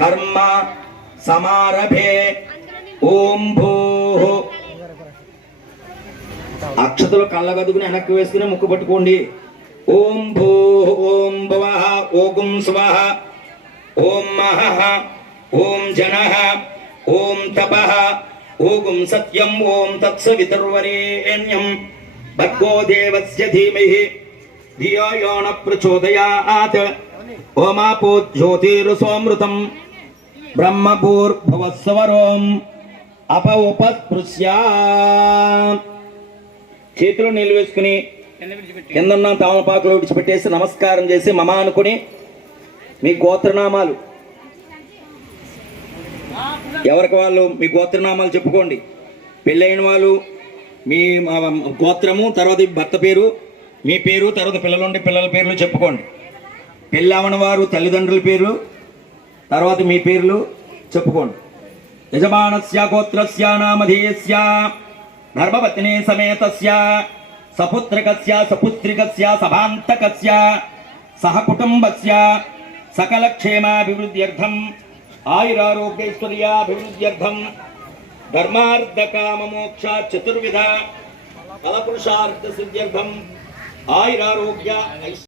కర్మ సమారభే ఓం భూ అక్షతలు కళ్ళగదుకుని వెనక్కి వేసుకుని ముక్కు పట్టుకోండి. ఓం భూ ఓం భవ ఓం స్వహ ఓం మహ ఓం జన ఓం తప ఓం సత్యం ఓం తత్సవితర్వరేణ్యం. భర్గో దేవస్య ధీమహి. ధియో యో ప్రచోదయాత్. ఓమాపో జ్యోతిరుసోమృతం అప ఉపస్పృశ్యా చేతిలో నీళ్ళు వేసుకుని కిందన్న తామలపాకులో విడిచిపెట్టేసి నమస్కారం చేసి మమ అనుకుని మీ గోత్రనామాలు. ఎవరికి వాళ్ళు మీ గోత్రనామాలు చెప్పుకోండి. పెళ్ళైన వాళ్ళు మీ గోత్రము తర్వాత భర్త పేరు మీ పేరు తర్వాత పిల్లలుండి పిల్లల పేర్లు చెప్పుకోండి. పెళ్ళవని వారు తల్లిదండ్రుల పేరు తర్వాత మీ పేర్లు చెప్పుకోండి. యజమానస్య గోత్రస్య నామధేయస్య ధర్మపత్ని సమేతస్య సపుత్రకస్య సపుత్రికస్య సభాంతకస్య సహకుటుంబస్య సకల క్షేమాభివృద్ధ్యర్థం ఆయురారోగ్యైశ్వర్యాభివృద్ధ్యర్థం ధర్మార్థకామోక్ష చతుర్విధ ఫలపురుషార్థ సిద్ధ్యర్థం ఆయురారోగ్య ఐశ్వర్య